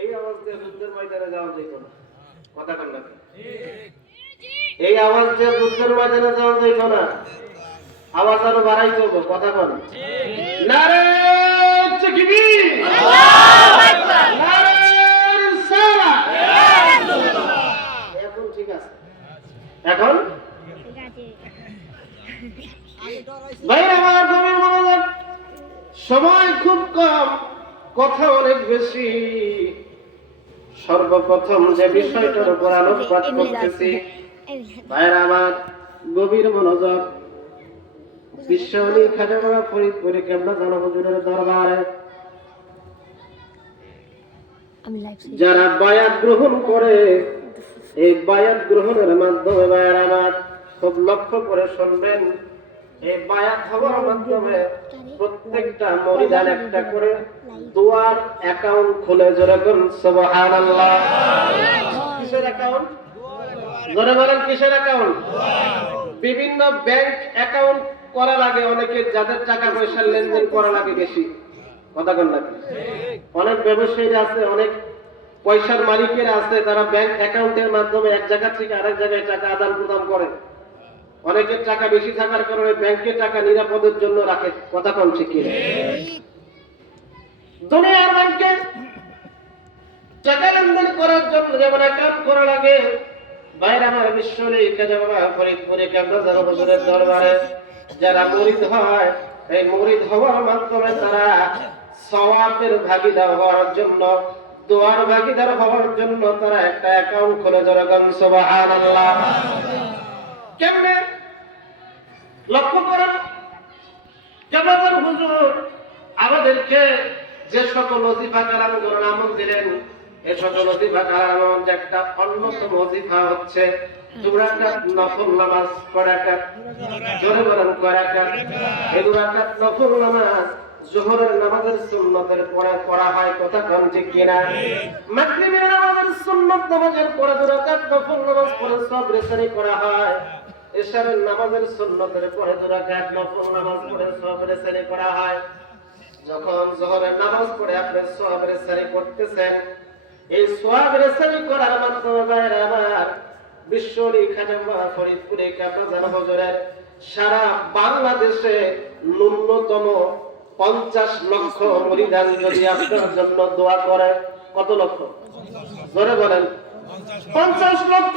এই আওয়াজ দিয়ে যুদ্ধের ময়দানে যাওয়া যায় না, কথা বল না। এই আওয়াজ দিয়ে যুদ্ধের ময়দানে যাওয়া যায় না, আওয়াজ আরো বাড়াই করবো, কথা বল। নারে তাকবীর, আল্লাহু আকবার, নারে রিসালাত। এখন ঠিক আছে, এখন ভাই আমার গভীর মনোযোগ, সময় খুব কম, কথা অনেক বেশি। সর্বপ্রথম যে বিষয়টার উপর আলোকপাত করতেছি, ভাইরা আমার গভীর মনোযোগ, বিশ্বনী খাজা ফরিদপুরে কেবলা জানা হুজুরের দরবারে যারা বায়াত গ্রহণ করে, এই বায়াত গ্রহণের মাধ্যমে ভাইরা আমার খুব লক্ষ্য করে শুনবেন, এই বায়াত হওয়ার মাধ্যমে প্রত্যেকটা মুরিদার একটা করে দোয়ার অ্যাকাউন্ট খুলে, জোরে বলুন সুবহানাল্লাহ। কিসের অ্যাকাউন্ট? জোরে বলেন কিসের অ্যাকাউন্ট? বিভিন্ন ব্যাংক অ্যাকাউন্ট করা লাগে অনেকের, যাদের টাকা পয়সার লেনদেন করা লাগে বেশি, কথা বল নাকি? অনেক ব্যবসায়ীরা আছে, অনেক পয়সার মালিকেরা আছে, তারা ব্যাংক অ্যাকাউন্টের মাধ্যমে এক জায়গা থেকে আরেক জায়গায় টাকা আদান প্রদান করে। অনেকের টাকা বেশি থাকার কারণে ব্যাংকে টাকা নিরাপদের জন্য রাখে, কথা কম ঠিক কি? দুনিয়ার ব্যাংকে টাকা লেনদেন করার জন্য যেমন অ্যাকাউন্ট করা লাগে, বাইরে আমার বিশ্বনী খাজা বাবা ফরিদপুরে কেবলা জানা হুজুরের দরবারে যারা মুরিদ হয়, এই মুরিদ হওয়ার মাধ্যমে তারা সওয়াবের ভাগীদার হওয়ার জন্য, দোয়ার ভাগীদার হওয়ার জন্য তারা একটা অ্যাকাউন্ট খুলে, জোরে বলুন সুবহানাল্লাহ। কেমনে? লক্ষ্য করেন, কেবলা জানা হুজুর আমাদেরকে যে সকল ওজিফা কালাম করার আমল দিলেন, এই সকল ওজিফা কালাম একটা অন্যতম ওজিফা হচ্ছে 2 রাকাত নফল নামাজ পড়াটা, জোরে বলেন করাটা। এই 2 রাকাত নফল নামাজ যোহরের নামাজের সুন্নতের পরে পড়া হয়, কথা কোন ঠিক কিনা? মাগরিবের নামাজের সুন্নত নামাজের পরে 2 রাকাত নফল নামাজ পড়ে সব রেসানি করা হয়। এশারের নামাজের সুন্নতের পরে 2 রাকাত নফল নামাজ পড়ে সব রেসানি করা হয়। যখন যোহরের নামাজ পড়ে আপনি সওয়াব রেসানি করতেছেন, এই সওয়াব রেসানি করার মাধ্যমে বাইরে আমার বিশ্বনী খাজা বাবা ফরিদপুরে কেবলা জানা হুজুরের সারা বাংলাদেশে ন্যূনতম 50 লক্ষ মুরিদান যদি আপনার জন্য দোয়া করে, কত লক্ষ? জোরে বলেন 50 লক্ষ।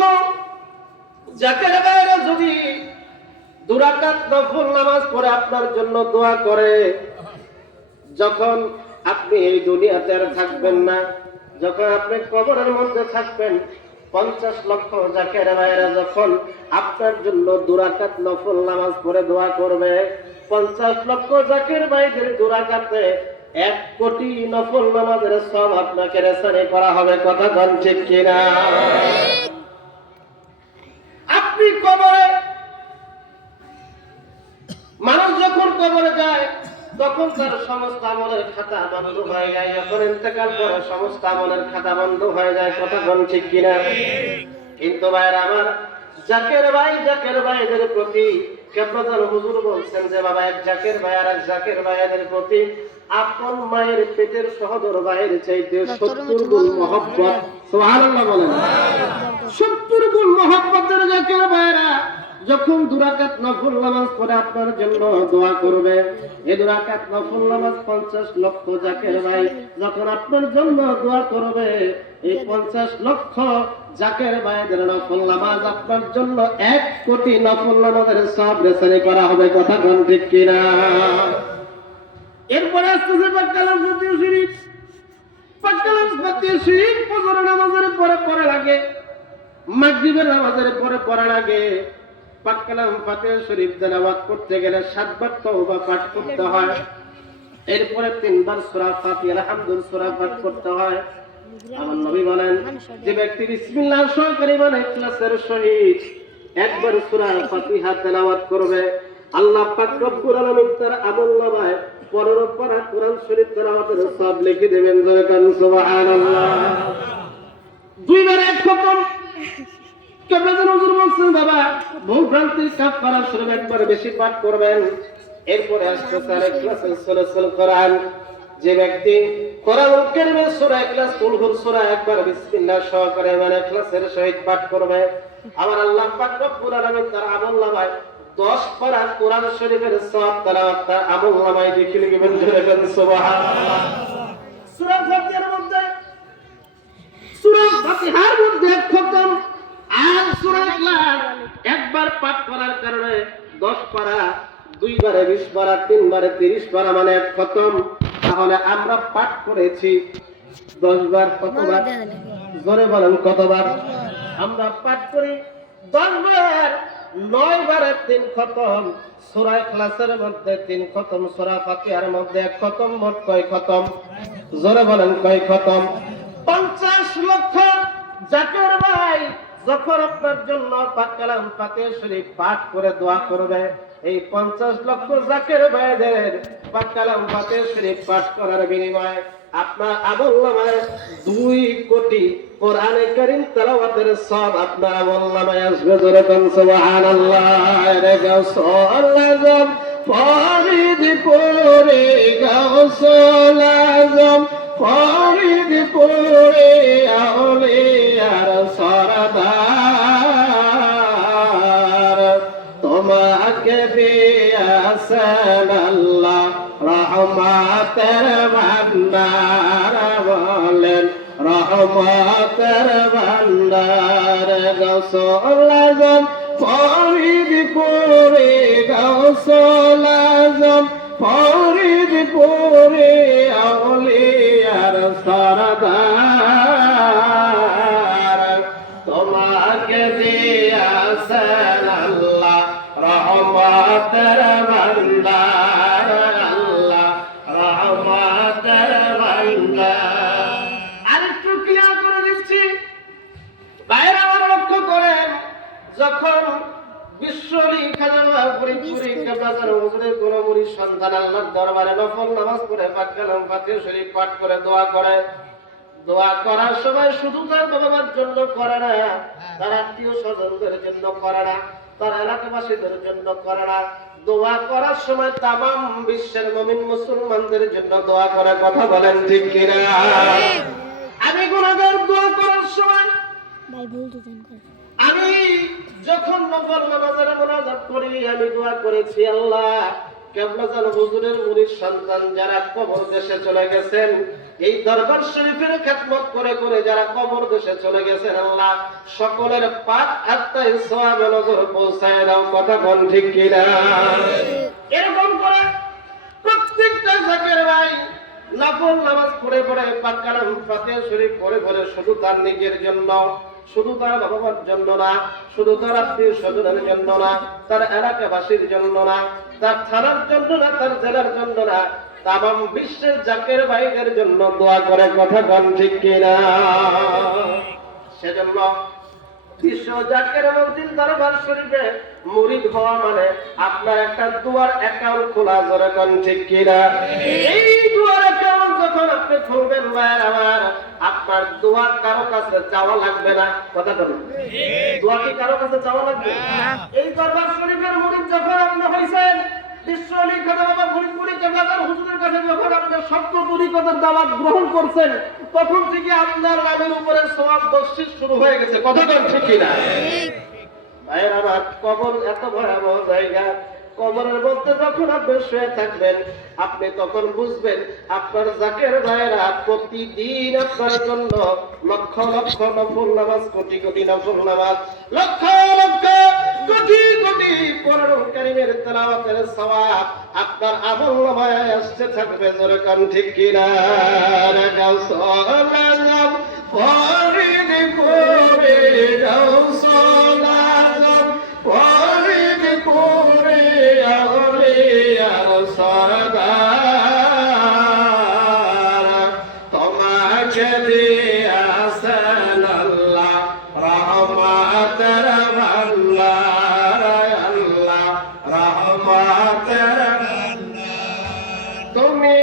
জাকের বাইরে যদি 2 রাকাত নফল নামাজ পড়ে আপনার জন্য দোয়া করে, যখন আপনি এই দুনিয়াতে আর থাকবেন না, যখন আপনি কবরের মধ্যে থাকবেন, 50 লক্ষ জাকের ভাইরা যখন আপনার জন্য 2 রাকাত নফল নামাজ পড়ে দোয়া করবে, 50 লক্ষ জাকের ভাইদের 2 রাকাতে 1 কোটি নফল নামাজের সব আপনাকে রেসানি করা হবে, কথা কোন ঠিক কিনা? আপনি কবরে, মানুষ যখন কবরে যায় তখন তার সমস্ত আমলের খাতা বন্ধ হয়ে যায়, যখন ইন্তেকাল করে সমস্ত আমলের খাতা বন্ধ হয়ে যায়, কথা কোন ঠিক কিনা? কিন্তু ভাইরা আমার জাকের ভাইদের প্রতি কেবলা জানা হুজুর বলছেন যে বাবা, এক জাকের ভাই আর এক জাকের ভাইদের প্রতি আপন মায়ের পেটের সহোদর ভাইয়ের চাইতে 70 গুণ মহব্বত, সুবহানাল্লাহ বলেন। 70 গুণ মহব্বতের জাকের ভাইরা যখন 2 রাকাত নফল নামাজ পড়ে আপনার জন্য দোয়া করবে, এই 2 রাকাত নফল নামাজ 50 লক্ষ জাকের ভাই যখন আপনার জন্য দোয়া করবে, এই 50 লক্ষ জাকের ভাইদের নফল নামাজ আপনার জন্য 1 কোটি নফল নামাজের সব রেসানি করা হবে, কথা কোন ঠিক কিনা? এরপরে আসতেছে পাক্কালাম ফাতিহা শরীফ। পাক্কালাম ফাতিহা শরীফ ফজর নামাজের পরে পড়া লাগে, মাগরিবের নামাজের পরে পড়া লাগে। পাক্কালাম ফাতিহা শরীফ তেলাওয়াত করতে গেলে 7 বার তওবা পাঠ করতে হয়, এরপরে 3 বার সূরা ফাতিহা আলহামদুলিল্লাহ সূরা পাঠ করতে হয়। আমার নবী বলেন, যে ব্যক্তি বিসমিল্লাহ সহকারে মানে ইখলাসের সহিত একবার সূরা ফাতিহা তেলাওয়াত করবে, আল্লাহ পাক রব্বুল আলামিন তার আমলনামায় পরের পড়া কোরআন শরীফ তেলাওয়াতের সওয়াব লিখে দেবেন, সুবহানাল্লাহ। 2 বার এক খতম। কেবলা জানা হুজুর বলছেন বাবা, ভুল ভ্রান্তির কাফারা শরীফ একবার বেশি পাঠ করবেন, এরপরে আসছে সারা ক্লাসের সূরা কোরআন। যে ব্যক্তি কোরআনুল কারীমের সূরা ইখলাস কুল হু সূরা একবার বিসমিল্লাহ সহকারে মানে ক্লাসের সহিত পাঠ করবে, আমার আল্লাহ পাক রব্বুল আলামিন তার আমলনামায় 10 পারা কোরআন শরীফের সওয়াব তেলাওয়াত তার আমলনামায় লিখে লিখবেন। সুবহানাল্লাহ। সূরা ফাতিহার মধ্যে খতম আর সূরা ইখলাস একবার পাঠ করার কারণে 10 পারা, 2 বারে 20 পারা, 3 বারে 30 পারা মানে খতম। তাহলে আমরা পাঠ করেছি 10 বার, কতবার? জোরে বলেন কতবার? আমরা পাঠ করি 10 বার। 9 বারে 3 খতম। সূরা ইখলাসের মধ্যে 3 খতম, সূরা ফাতিহার মধ্যে 1 খতম, মোট কয় খতম? জোরে বলেন কয় খতম? 50 লক্ষ জাকের ভাই যখন আপনার জন্য পাক কালাম ফাতিহা শরীফ পাঠ করে দোয়া করবে, এই 50 লক্ষ জাকের ভাইদের পাক কালাম ফাতিহা শরীফ পাঠ করার বিনিময়ে আপনার আমলনামায় 2 কোটি কোরআনে কারীম তেলাওয়াতের সওয়াব আপনার আমলনামায় আসবে। জোরে কোন সুবহানাল্লাহ। রে গাওসুল আযম ফরিদপুরে, গাওসুল আযম ফরিদপুরে, আউলিয়ার সরদার, তোমাকে দিয়েছেন আল্লাহ রহমতের ভান্ডার, বলেন রহমতের ভান্ডার। গাওসুল আযম ফরিদপুরে, গাওসুল আযম ফরিদপুরে, আউলিয়ার সরদার, তোমাকে দিয়েছেন আল্লাহ রহমতের ভান্ডার, আল্লাহ রহমতের ভান্ডার। আরেকটু ক্লিয়ার করে দিচ্ছি, বাইরে আমার লক্ষ্য করেন, যখন বিশ্বলি খাজা ফরিদপুরি কাবলাজার হুজুরের কোন মুরিদ সন্তান আল্লাহর দরবারে নফল নামাজ পড়ে পাক কালাম ফাতিহা শরীফ পাঠ করে দোয়া করে, দোয়া করার সময় শুধু তার বাবার জন্য করে না, তার আত্মীয় স্বজনদের জন্য করে না, তার এলাকাবাসীদের জন্য করে না, দোয়া করার সময় তামাম বিশ্বের মুমিন মুসলমানদের জন্য দোয়া করে। কথা বলেন ঠিক কিনা? আমি গুনাহগার দোয়া করার সময় ভাই বলতে চান আমি যখন নফল নামাজের মুনাজাত করি, আমি দোয়া করেছি আল্লাহ কেবলাজান হুজুরের মুরিদ সন্তান যারা কবর দেশে চলে গেছেন, এই দরবার শরীফের খেদমত করে করে যারা কবর দেশে চলে গেছেন, আল্লাহ সকলের পাক আত্মায় সওয়াবে নজর পৌঁছায় দাও। কথা বল ঠিক কিনা? এরকম করে প্রত্যেকটা জাকের ভাই নফল নামাজ পড়ে পড়ে পাক কালাম ফাতিহা শরীফ পড়ে পড়ে শুধু তার নিজের জন্য, শুধু তার বাবার জন্য না, শুধু তার আত্মীয় স্বজনের জন্য না, তার এলাকাবাসীর জন্য না, তার থানার জন্য না, তার জেলার জন্য না, তামাম বিশ্বের জাকের ভাইদের জন্য দোয়া করে। কথা বল ঠিক কিনা? সেজন্য বিশ্ব জাকের মন্দির দরবার শরীফে মুরিদ হওয়া মানে আপনার একটা দুয়ার অ্যাকাউন্ট খোলা। জোরে কোন ঠিক কিনা? এই দুয়ার অ্যাকাউন্ট যখন আপনি খুলবেন ভাই আমার, আপনার দোয়া কারো কাছে চাওয়া লাগবে না। কথা বলুন, দোয়া কি কারো কাছে চাওয়া লাগবে না? এই দরবার শরীফের মুরিদ যখন আপনি হইছেন, বিশ্বলি খাজা বাবা ফরিদপুরি কেবলাজান হুজুরের কাছে যখন আপনি সত্য তরিকতের দাওয়াত গ্রহণ করছেন, তখন থেকে আপনার নামের উপরে সওয়াব বর্ষিত শুরু হয়ে গেছে। কথা বল ঠিক কিনা? ভাইয়ের আমার, কবর এত ভয়াবহ জায়গা, কবরের মধ্যে যখন আপনি শুয়ে থাকবেন, আপনি তখন বুঝবেন আপনার জাকের ভাইয়েরা প্রতিদিন আপনার জন্য লক্ষ লক্ষ নফল নামাজ, কোটি কোটি নফল নামাজ, লক্ষ লক্ষ কোটি কোটি কোরআন কারীমের তেলাওয়াতের সওয়াব আপনার আমলনামায় আসতে থাকবে। জোরে কান ঠিক কিনা? গাওসুল আযম ফরিদপুরে, গাওসুল আযম ফরিদপুরে, আউলিয়ার সরদার, তোমাকে দিয়েছেন আল্লাহ রহমতের ভান্ডার, আল্লাহ রহমতের ভান্ডার, তুমি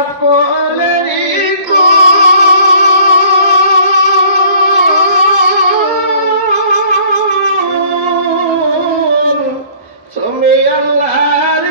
আপনেরই তুমি আল্লাহর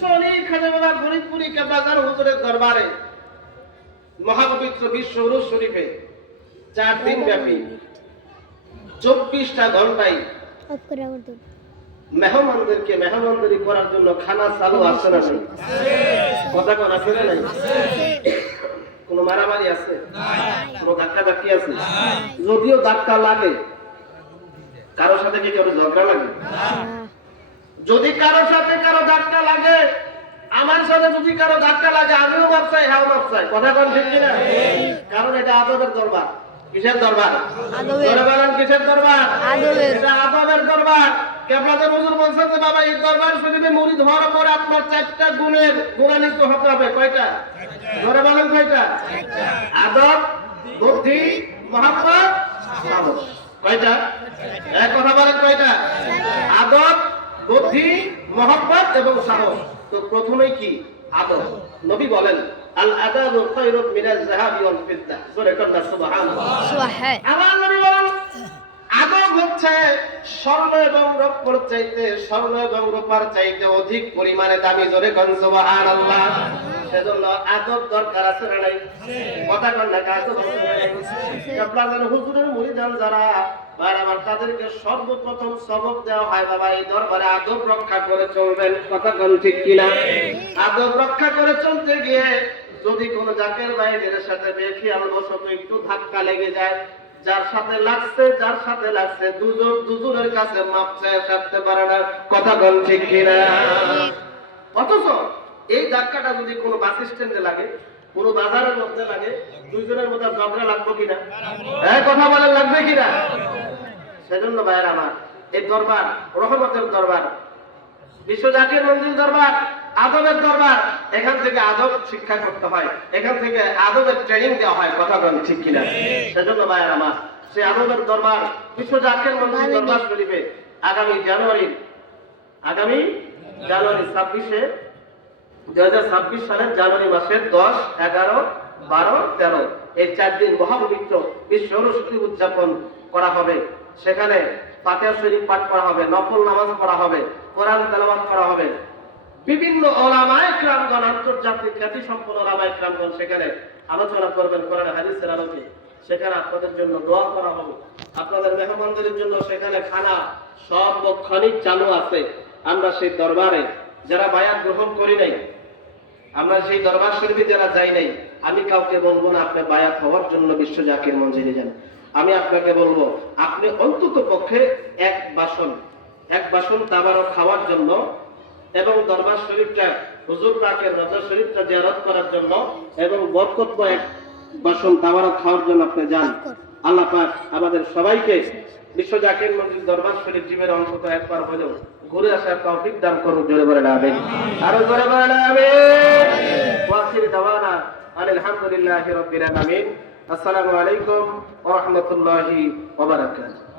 বিশ্বলী খাজা বাবা ফরিদপুরি কেবলাজান হুজুরের দরবারে মহাপবিত্র বিশ্ব উরুস শরীফে 4 দিন ব্যাপী 24টা ঘন্টায় মেহমানদেরকে মেহমানদারি করার জন্য খানা চালু আছে না নেই? কথা কোন আছে না নাই? কোনো মারামারি আছে? কোনো ধাক্কা ধাক্কি আছে? যদিও ধাক্কা লাগে, কারোর সাথে কি কারো ঝগড়া লাগে? যদি কারোর সাথে কারো ধাক্কা লাগে, আমার সাথে যদি কারো ধাক্কা লাগে, আমিও মাপ চাই, হ্যাঁ মাপ চাই। কথা কোন ঠিক কিনা? কারণ এটা আদবের দরবার। কিসের দরবার? আদবের। কিসের দরবার? আদবের। এটা আদবের দরবার। কেবলাজান হুজুর বলছেন যে বাবা এই দরবার শরীফে মুরিদ হওয়ার পরে আপনার 4টা গুণের গুণান্বিত হতে হবে। কয়টা? ধরে বলেন কয়টা? আদব, বুদ্ধি, মহব্বত, সাহস। কয়টা? এক কথা বলেন কয়টা? আদব, বুদ্ধি, মহব্বত এবং সাহস। তো প্রথমেই কি? আদব। নবী বলেন আল আদাবু খায়রুম মিনাজ যাহাবি ওয়াল ফিদ্দা। সূরা কান্না সুবহানাল্লাহ। আমার নবী বলেন আদব হচ্ছে স্বর্ণ এবং রূপার চাইতে, স্বর্ণ এবং রূপার চাইতে অধিক পরিমাণে দামি। জোরে কোন সুবহানাল্লাহ। সেজন্য আদব দরকার আছে না নাই? কথা কোন না? আদব আছে না নাই? কেবলাজান হুজুরের মুরিদান যারা আমার তাদেরকে সর্বপ্রথম সবক দেওয়া হয় বাবা এই দরবারে আদব রক্ষা করে চলবেন। কথা কোন ঠিক কিনা? আদব রক্ষা করে চলতে গিয়ে যদি কোনো জাকের ভাইদের সাথে বেখেয়াল বশত একটু ধাক্কা লেগে যায়, যার সাথে লাগছে দুজনের কাছে মাপ চেয়ে সারতে পারে না। কথা কোন ঠিক কিনা? অথচ এই ধাক্কাটা যদি কোনো বাস স্ট্যান্ডে লাগে, কোনো বাজারের মধ্যে লাগে, দুইজনের মধ্যে ঝগড়া লাগবে কিনা? হ্যাঁ কথা বলেন, লাগবে কিনা? সেজন্য ভাইয়ের আমার এই দরবার রহমতের দরবার, বিশ্ব জাকির মঞ্জিল দরবার, আদবের দরবার। এখান থেকে আদব শিক্ষা করতে হয়, এখান থেকে আদবের ট্রেনিং দেওয়া হয়। কথা বলেন ঠিক কিনা? সেজন্য ভাইয়ের আমার সেই আদবের দরবার বিশ্ব জাকির মঞ্জিল দরবার শরীফে আগামী জানুয়ারি 2026 সালের জানুয়ারি মাসের 10, 11, 12, 13 এই 4 দিন মহাপবিত্র বিশ্ব উরুস শরীফ উদযাপন করা হবে। সেখানে ফাতিহা শরীফ পাঠ করা হবে, নফল নামাজ পড়া হবে, কোরআন তেলাওয়াত করা হবে। বিভিন্ন উলামায়ে কিরামগণ, আন্তর্জাতিক খ্যাতি সম্পন্ন উলামায়ে কিরামগণ সেখানে আলোচনা করবেন কোরআন হাদিসের আলোকে। সেখানে আপনাদের জন্য দোয়া করা হবে, আপনাদের মেহমানদের জন্য সেখানে খানা সর্বক্ষণিক চালু আছে। আমরা সেই দরবারে যারা বায়াত গ্রহণ করি নাই, আমরা সেই দরবার শরীফে যারা যাই নাই, আমি কাউকে বলবো না আপনি বায়াত হওয়ার জন্য বিশ্ব জাকির মঞ্জিলে যান। আমি আপনাকে বলবো আপনি অন্তত পক্ষে এক বাসন তাবারক খাওয়ার জন্য এবং দরবার শরীফটা হুজুর পাকের রওজা শরীফটা জিয়ারত করার জন্য এবং বরকতময় এক বাসন তাবারক খাওয়ার জন্য আপনি যান। আল্লাহ পাক আমাদের সবাইকে বিশ্ব জাকির মঞ্জিল দরবার শরীফ জীবনের অন্তত একবার হলেও ঘুরে আসার তৌফিক দান করুন। জোরে বলেন আমিন। আরো জোরে বলেন আমিন। ওয়া আখির দাওয়ানা আলহামদুলিল্লাহি রাব্বিল আলামিন। আসসালামু আলাইকুম ওয়া রাহমাতুল্লাহি ওয়া বারাকাতুহু।